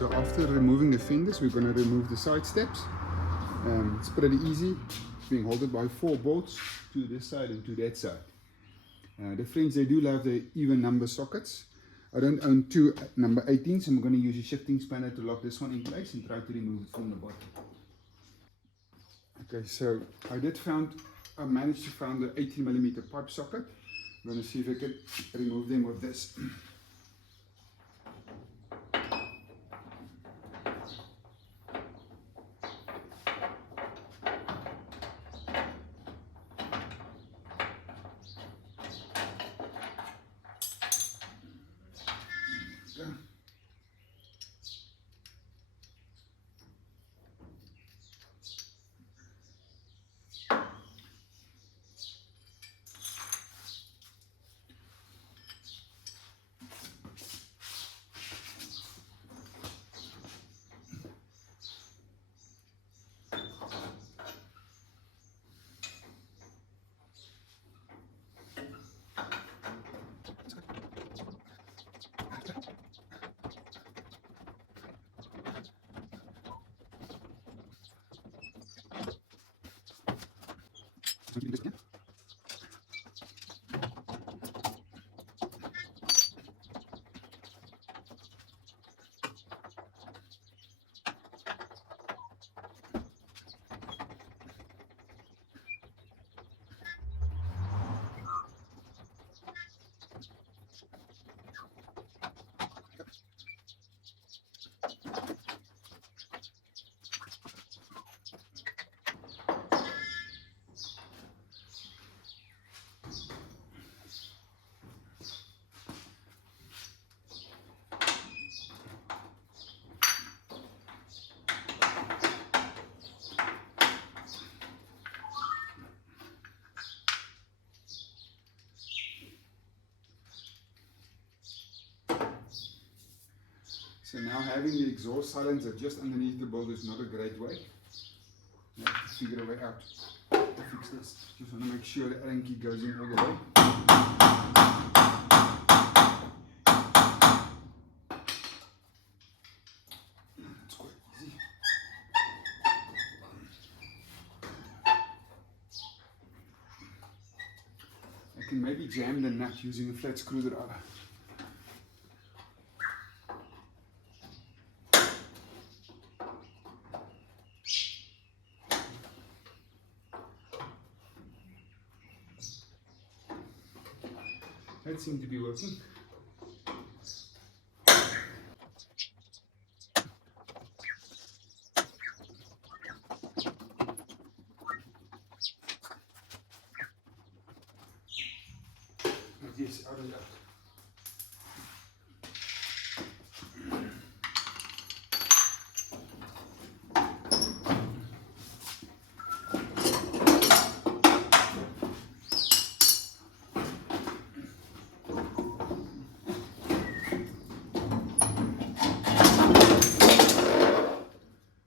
So after removing the fenders, we're going to remove the side steps. It's pretty easy. It's being held by 4 bolts to this side and to that side. The French, they do have the even number sockets. I don't own 2 number 18s, so I'm going to use a shifting spanner to lock this one in place and try to remove it from the bottom. Okay, so I managed to find the 18mm pipe socket. I'm going to see if I can remove them with this. So now having the exhaust silencer just underneath the bolt is not a great way. You have to figure a way out to fix this. Just want to make sure the Allen key goes in all the way. It's quite easy. I can maybe jam the nut using a flat screwdriver. That seemed to be working. Yes, out of that.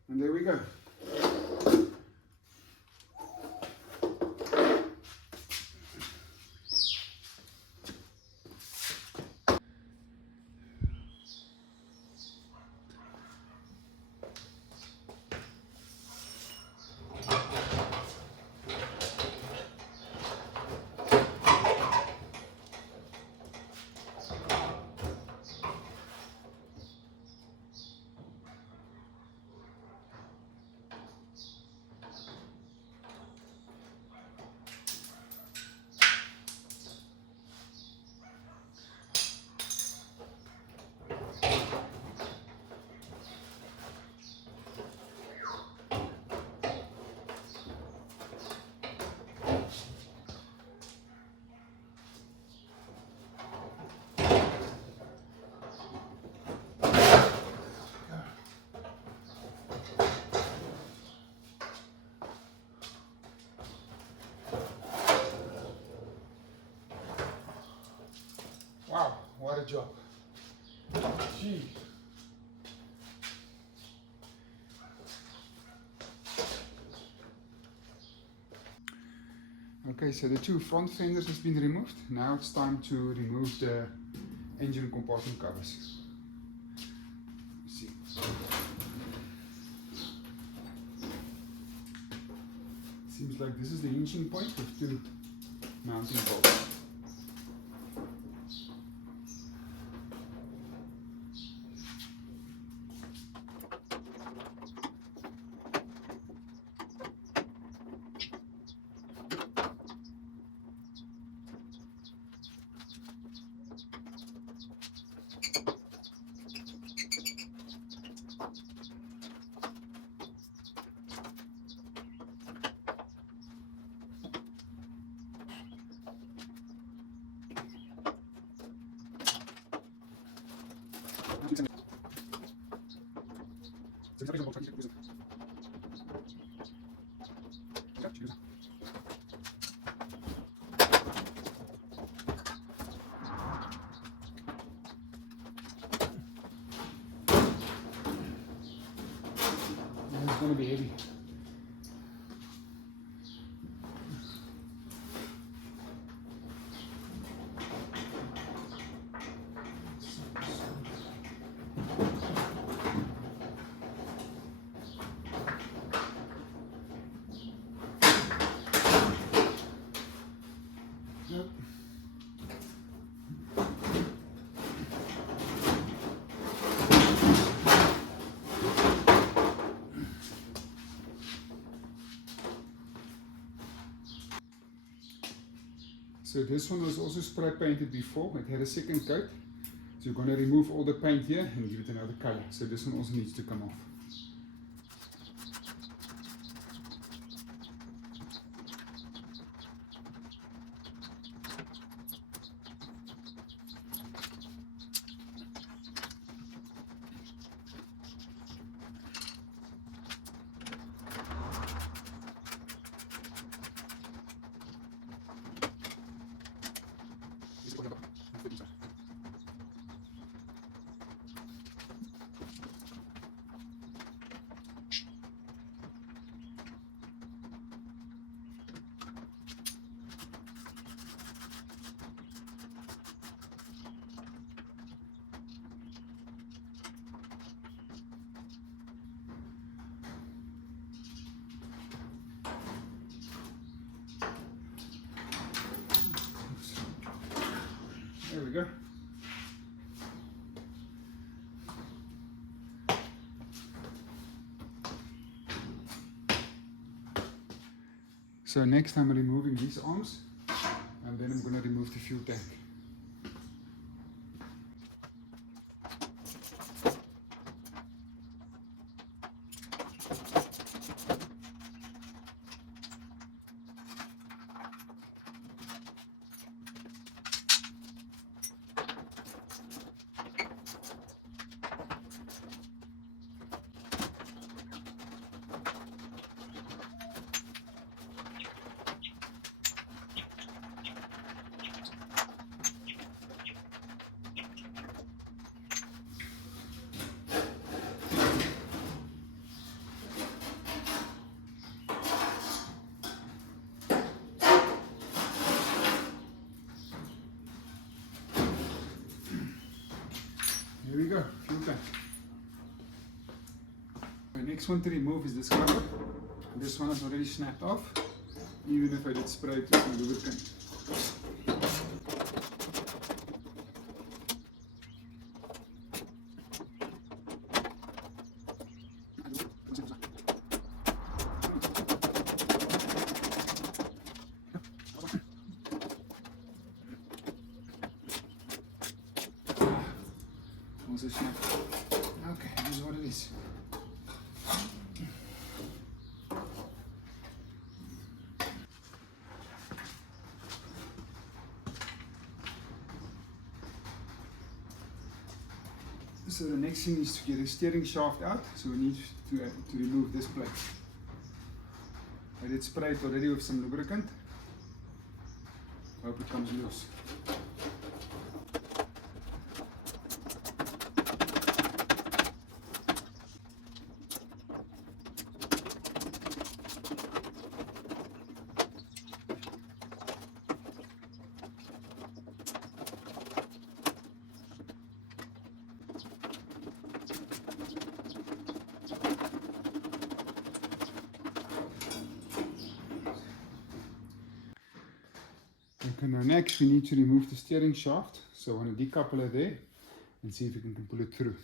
And there we go. Wow, what a job. Gee. Okay, so the 2 front fenders has been removed. Now it's time to remove the engine compartment covers. Let's see. Seems like this is the hinging point with two mounting bolts. It's going to be heavy. Yep. So this one was also spray painted before. It had a second coat. So you're going to remove all the paint here and give it another color. So this one also needs to come off. There we go. So next I'm removing these arms, and then I'm going to remove the fuel tank. Here we go, fuel tank. The next one to remove is this cover. This one is already snapped off, even if I did spray it with some lubricant. Also snapped. Okay, this is what it is. So the next thing is to get a steering shaft out, so we need to remove this plate. I did spray it already with some lubricant. Hope it comes loose. Okay, now next we need to remove the steering shaft. So I want to decouple it there and see if we can pull it through.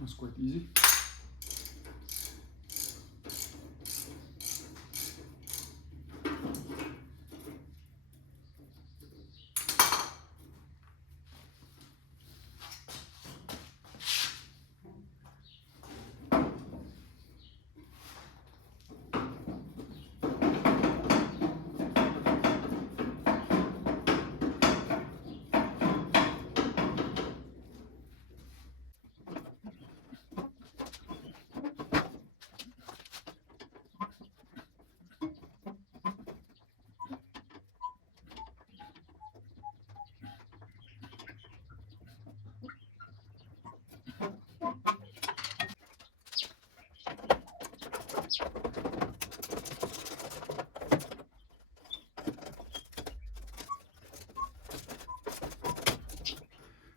That's quite easy.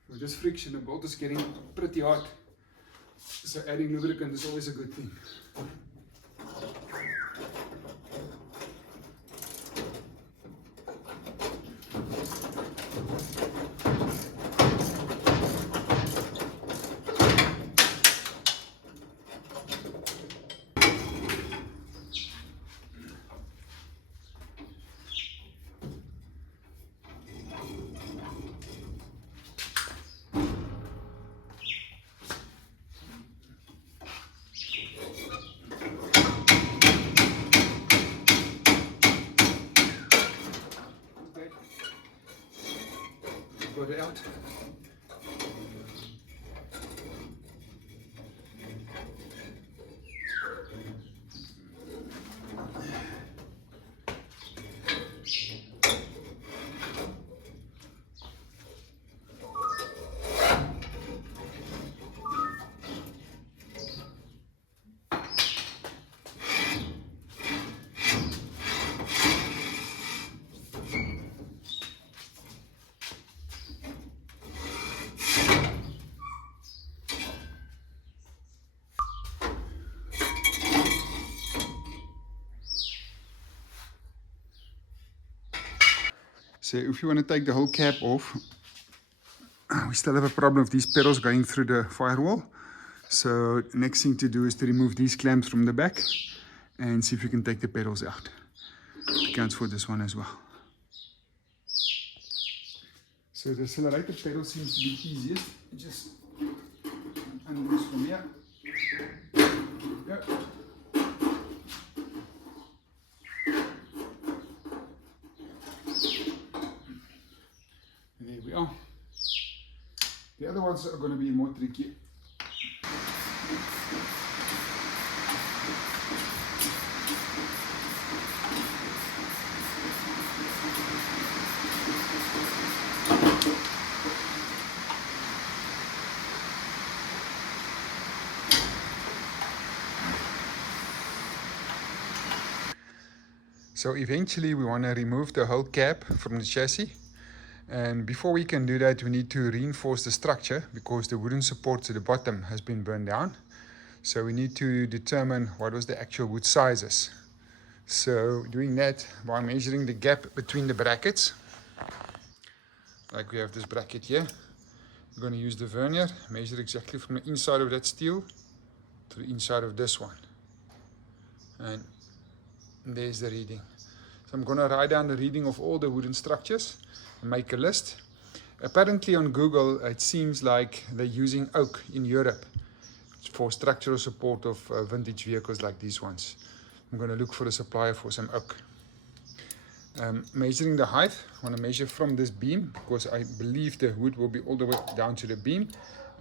With this friction, the bolt is getting pretty hot. So adding lubricant is always a good thing. Got it out. So if you want to take the whole cap off, we still have a problem with these pedals going through the firewall. So the next thing to do is to remove these clamps from the back and see if you can take the pedals out. It counts for this one as well. So the accelerator pedal seems to be easiest. Just unloose from here. Go. And there we are. The other ones are going to be more tricky. So eventually we want to remove the whole cab from the chassis. And before we can do that, we need to reinforce the structure because the wooden support to the bottom has been burned down. So we need to determine what was the actual wood sizes. So doing that by measuring the gap between the brackets. Like we have this bracket here. We're going to use the vernier, measure exactly from the inside of that steel to the inside of this one. And there's the reading. So I'm going to write down the reading of all the wooden structures and make a list. Apparently on Google it seems like they're using oak in Europe for structural support of vintage vehicles like these ones. I'm going to look for a supplier for some oak. Measuring the height, I want to measure from this beam because I believe the wood will be all the way down to the beam,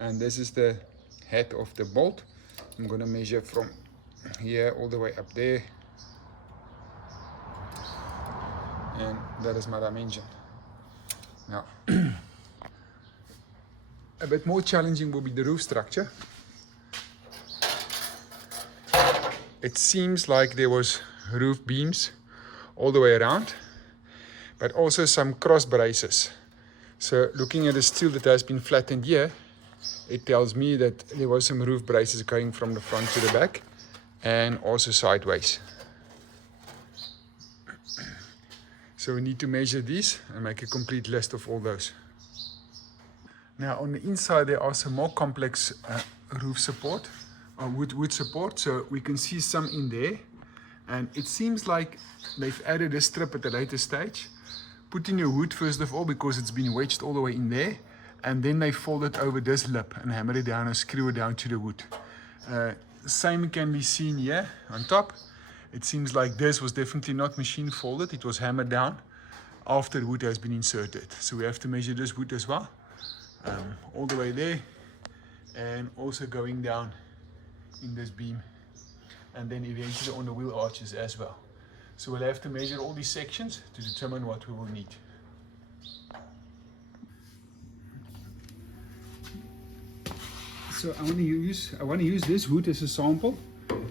and this is the head of the bolt. I'm going to measure from here all the way up there. and that is my dimension. Now, a bit more challenging will be the roof structure. It seems like there was roof beams all the way around, but also some cross braces. So looking at the steel that has been flattened here, it tells me that there was some roof braces going from the front to the back and also sideways. So we need to measure these and make a complete list of all those. Now on the inside there are some more complex roof support, or wood support, so we can see some in there, and it seems like they've added a strip at a later stage. Put in your wood first of all because it's been wedged all the way in there, and then they fold it over this lip and hammer it down and screw it down to the wood. Same can be seen here on top. It seems like this was definitely not machine folded, it was hammered down after the wood has been inserted. So we have to measure this wood as well, all the way there, and also going down in this beam, and then eventually on the wheel arches as well. So we'll have to measure all these sections to determine what we will need. So I want to use this wood as a sample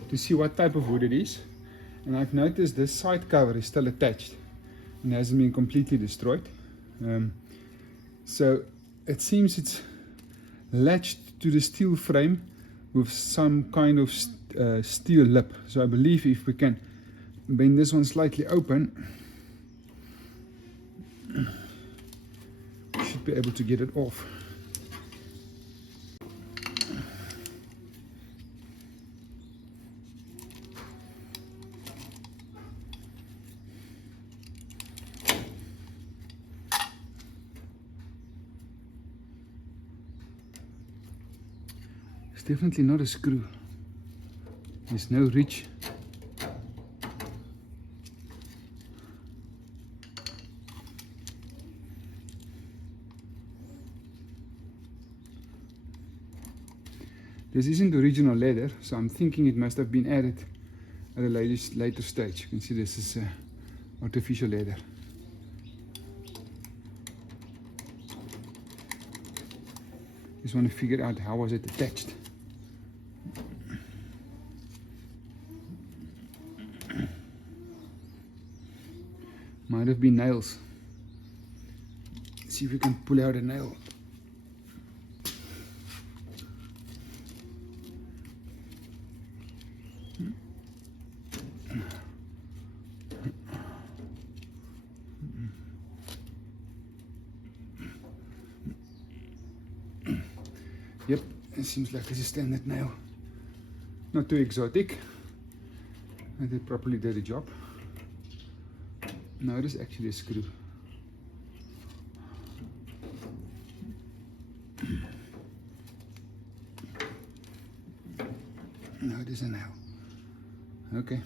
to see what type of wood it is. And I've noticed this side cover is still attached and hasn't been completely destroyed. So it seems it's latched to the steel frame with some kind of steel lip. So I believe if we can bend this one slightly open, we should be able to get it off. It's definitely not a screw. There's no ridge. This isn't original leather, so I'm thinking it must have been added at a later stage. You can see this is artificial leather. Just want to figure out how was it attached. Might have been nails. Let's see if we can pull out a nail. Yep, it seems like it's a standard nail. Not too exotic. I did properly did the job. Now it is actually a screw. No, it is a nail. Okay.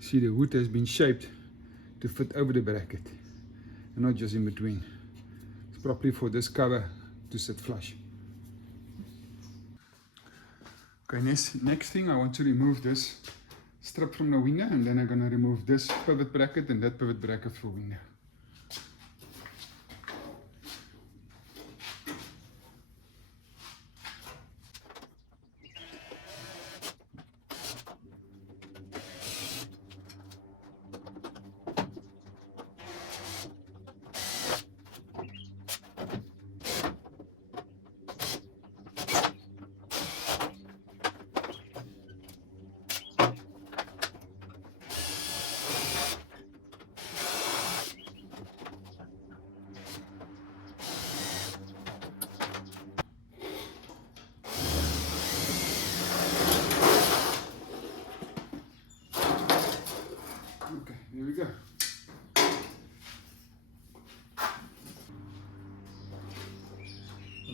See, the wood has been shaped to fit over the bracket and not just in between. It's properly for this cover to sit flush. Okay, next thing I want to remove this strip from the window, and then I'm going to remove this pivot bracket and that pivot bracket for window.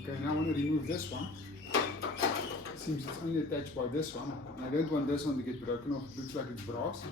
Okay, now I want to remove this one. It seems it's only attached by this one, and I don't want this one to get broken off. It looks like it's brass.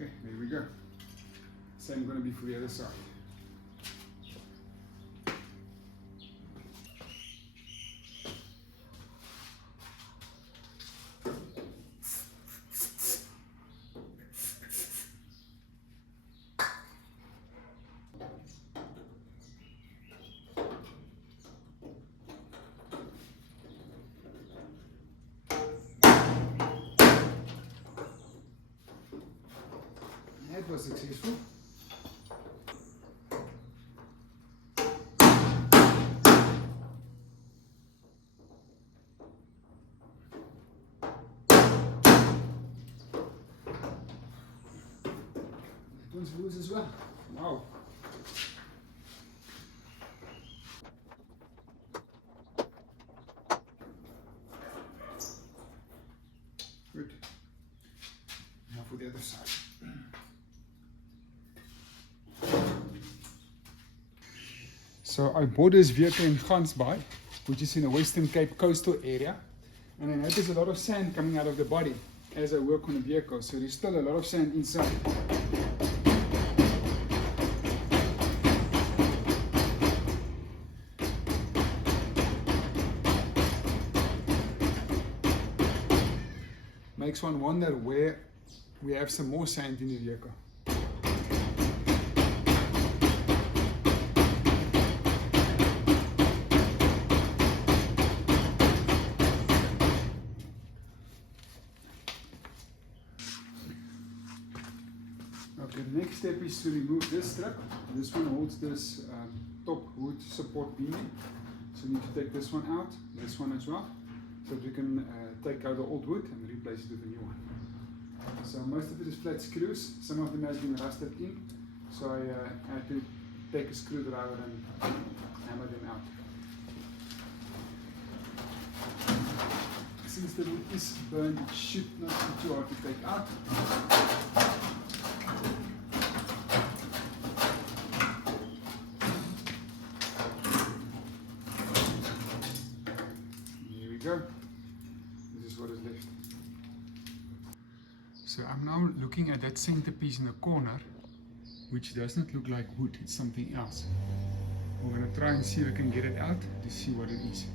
Okay, there we go. Same going to be for the other side. That was successful. That one's loose as well. Wow. Good. Now for the other side. So I bought this vehicle in Gansbaai, which is in the Western Cape coastal area, and I noticed a lot of sand coming out of the body as I work on the vehicle, so there's still a lot of sand inside. Makes one wonder where we have some more sand in the vehicle. Okay, the next step is to remove this strip. This one holds this top wood support beam. So we need to take this one out, this one as well, so that we can take out the old wood and replace it with a new one. So most of it is flat screws. Some of them has been rusted in, so I had to take a screwdriver and hammer them out. Since the wood is burned, it should not be too hard to take out. Go. This is what is left. So I'm now looking at that centerpiece in the corner, which does not look like wood, it's something else. We're going to try and see if we can get it out to see what it is.